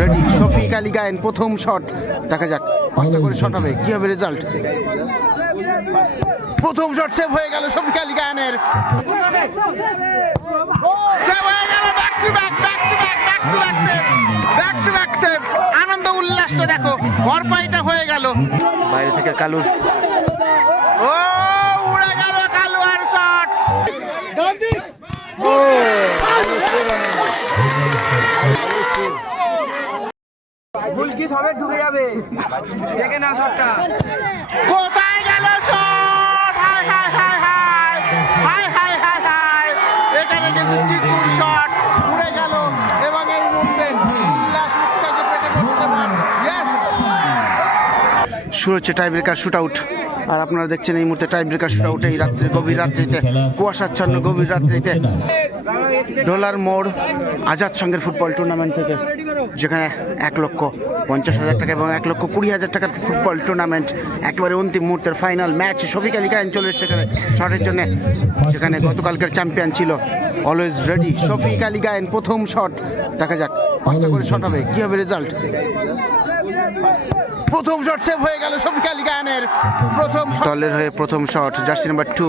Ready Shafiq Ali Gayen প্রথম shot দেখা যাক পাঁচটা করে শট হবে। কি হবে রেজাল্ট প্রথম শট সেভ হয়ে গেল শফিক আলী গায়নের। সেভ হয়ে গেল back to back back to back back to back save back to back save আনন্দ, উল্লাসটা দেখো, ভরপাইটা হয়ে গেল। বাইরে থেকে কালুর হবে ঢুকে যাবে? দেখে না শটটা কোথায় গেল shot high high high high. High high high high. এখানে কিন্তু চিকুর শট উড়ে গেল এবং এই মুহূর্তে উল্লাস উচ্ছ্বাসে পেটে পড়ছে ইয়েস শুরু হচ্ছে টাই ব্রেকার শুট আউট আর আপনারা দেখছেন এই মুহূর্তে টাই ব্রেকার শুট আউট এই রাত্রি গভীর রাত্রিতে কুয়াশাচ্ছন্ন গভীর রাত্রিতে। ডোলার মোড় আজাদ সঙ্গের ফুটবল টুর্নামেন্ট থেকে। যেখানে এক লক্ষ পঞ্চাশ হাজার টাকা এবং এক লক্ষ কুড়ি হাজার টাকার ফুটবল টুর্নামেন্ট একেবারে অন্তিম মুহূর্তের ফাইনাল ম্যাচ চলে এসেছে সেখানে শটের জন্য। সেখানে গতকালকের চ্যাম্পিয়ন ছিল অলওয়েজ রেডি গায়েন প্রথম শট দেখা যাক পাঁচটা করে শট হবে। কী হবে রেজাল্ট প্রথম শট সেভ হয়ে গেল শফিক আলী গায়নের প্রথম দলের হয়ে প্রথম shot jersey number two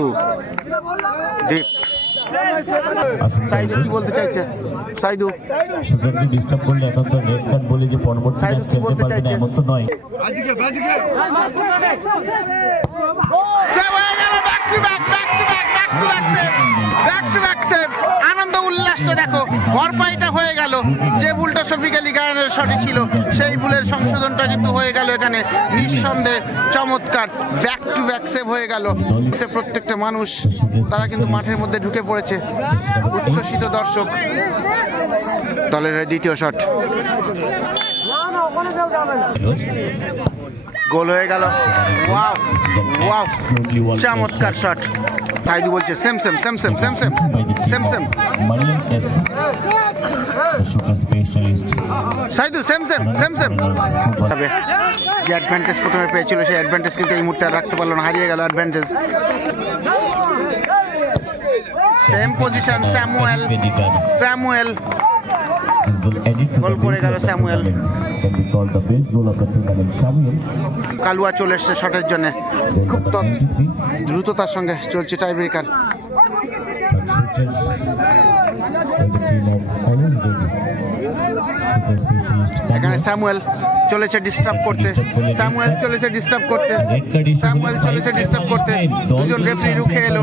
Deep. Saidu কি বলতে চাইছে? সাইদু। সুতরাং ডিস্টার্ব করলে এখন তো রেড কার্ড বলে যে পরবর্তী ম্যাচ খেলতে পারবে না? এমন তো নয়। সেভ হয়ে গেল back to back back to back back to back save back to back save আনন্দ উল্লাসটা দেখো ভরপাইটা হয়ে গেল যে ভুলটা শফিক আলী গায়নের শটে ছিল। সেই ভুলের সংশোধনটা কিন্তু হয়ে গেল এখানে। নিঃসন্দেহে চমৎকার ব্যাক টু ব্যাক সেভ হয়ে গেল। প্রত্যেকটা মানুষ, তারা কিন্তু মাঠের মধ্যে ঢুকে পড়েছে। উচ্ছ্বসিত দর্শক। দলের দ্বিতীয় শট গোল হয়ে গেল। চমৎকার শট সাইদু বলছে same same same same same same same same Saidu same same same same যে অ্যাডভান্টেজ প্রথমে পেয়েছিল সেই অ্যাডভান্টেজ কিন্তু এই মুহূর্তে আর রাখতে পারল না হারিয়ে গেল advantage same position Samuel Samuel goal করে গেল স্যামুয়েল। কালুয়া চলে এসছে শটের জন্য। খুব দ্রুততার সঙ্গে চলছে টাই ব্রেকার এখানে স্যামুয়েল চলেছে ডিস্টার্ব করতে। স্যামুয়েল চলেছে ডিস্টার্ব করতে। স্যামুয়েল চলেছে ডিস্টার্ব করতে। দুজন রেফারি রুখে এলো।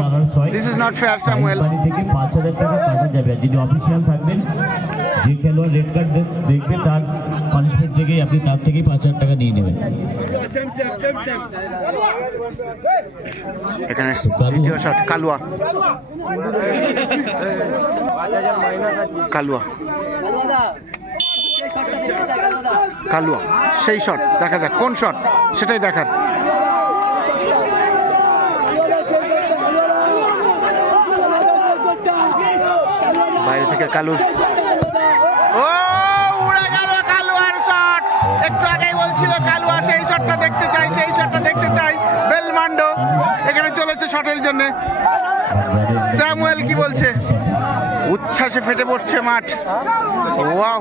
This is not fair Samuel. থেকে পাঁচ হাজার টাকা কাটা যাবে যিনি থাকবেন যে খেলোয়াড় রেড কার্ড দেখবে তার পানিশমেন্ট আপনি তার পাঁচ হাজার টাকা নিয়ে নেবেন এখানে দ্বিতীয় শট কালুয়া। কালুয়া। কালুয়া। সেই শট দেখা যাক, কোন শট সেটাই দেখার। বাইরে থেকে কালুর ও কালুয়ার শট একটু আগেই বলছিল কালুয়া, সেই শটটা দেখতে চাই, সেই শটটা দেখতে চাই। বেলমান্ডো, এখানে চলেছে শটের জন্য। স্যামুয়েল কি বলছে? উচ্ছ্বাসে ফেটে পড়ছে মাঠ। ওয়াও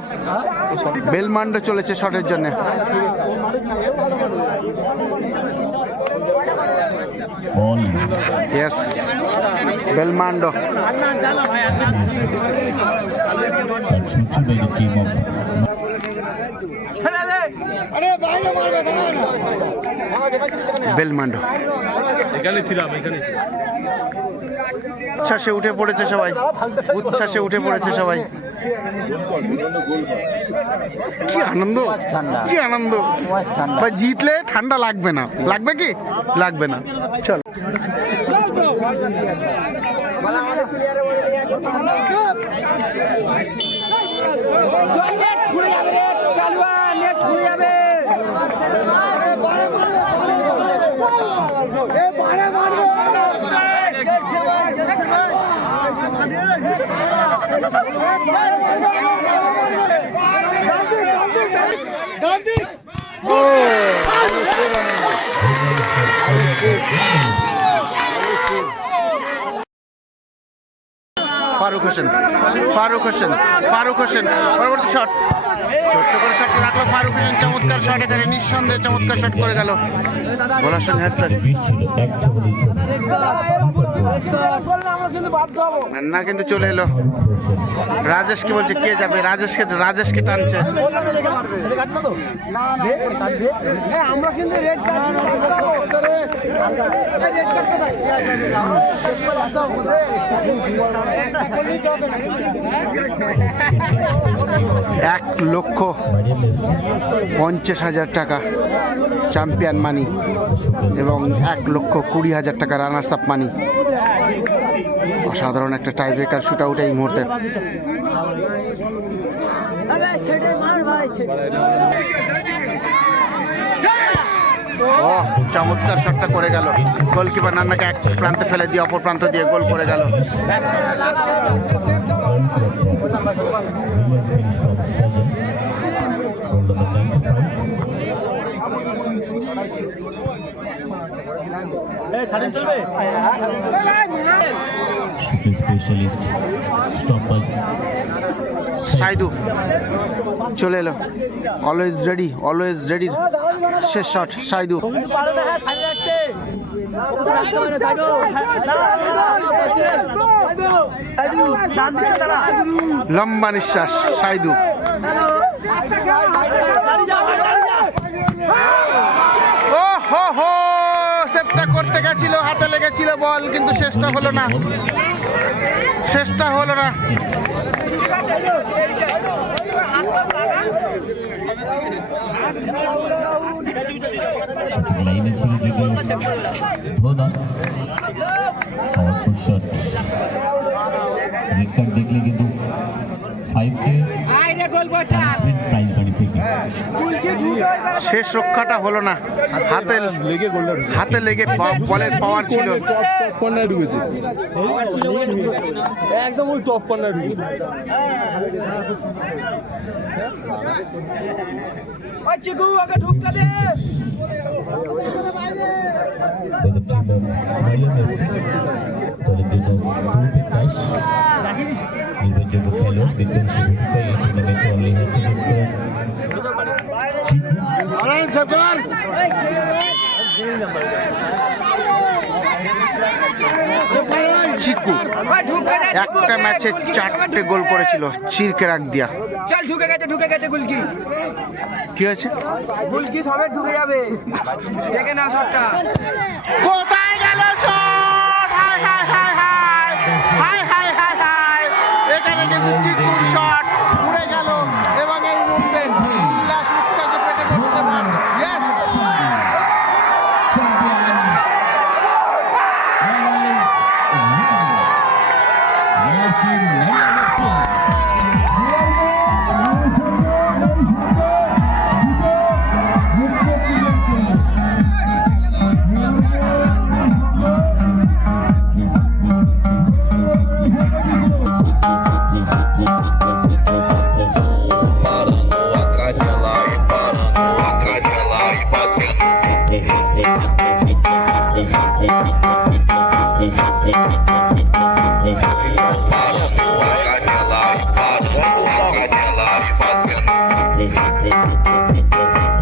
বেলমান্ডো চলেছে শটের জন্য। Yes Belmondo the team of ছেড়ে দে বেলমান্ডো উচ্ছ্বাসে উঠে পড়েছে সবাই। উচ্ছ্বাসে উঠে পড়েছে সবাই। কি আনন্দ কি আনন্দ। জিতলে ঠান্ডা লাগবে না। লাগবে কি? লাগবে না। চল। গান্ধী ও ফারুক হোসেন ফারুক হোসেন ফারুক হোসেন পরবর্তী শট ছোট্ট করে শটটা রাখল ফারুক হোসেন চমৎকার শট এখানে নিঃসন্দেহে চমৎকার শট করে গেল বলার সঙ্গে ছবি না কিন্তু চলে এলো রাজেশকে বলছে কে যাবে রাজেশকে রাজেশকে টানছে আমরা কিন্তু এক লক্ষ পঞ্চাশ হাজার টাকা চ্যাম্পিয়ন মানি এবং এক লক্ষ কুড়ি হাজার টাকা রানার্স আপ মানি। অসাধারণ একটা টাই ব্রেকার শুট আউট এই মুহূর্তে। ও চমৎকার শটটা করে গেল। গোলকিপার নান্নাকে এক প্রান্তে ফেলে দিয়ে অপর প্রান্ত দিয়ে গোল করে গেল। স্পেশালিস্ট স্টপার সাইডু চলে এলো। অলওয়েজ রেডি অলওয়েজ রেডি শেষ শট সাইদু। লম্বা নিঃশ্বাস, সাইদু। ও হো হো। সেভটা করতে গেছিল, হাতে লেগেছিল বল, কিন্তু শেষটা হলো না। শেষটা হলো না। দেখলে কিন্তু শেষ রক্ষাটা হলো না। হাতে লেগে হাতে লেগে বলের পাওয়ার ছিল। টপ কর্নার ঢুকেছে। একদম ওই টপ কর্নার ঢুকেছে। ওই চিকু ওকে ঢুকতে দে। the team একটা ম্যাচে চারটে গোল করেছিল চিরকে রাখ দিয়া চল ঢুকে গেছে ঢুকে গেছে গুলকি। কি হয়েছে? গুলকি সবে ঢুকে যাবে। দেখে না শটটা। কোথায় গেল shot? High high high high high high high high এটা কিন্তু চিকুর শট। You.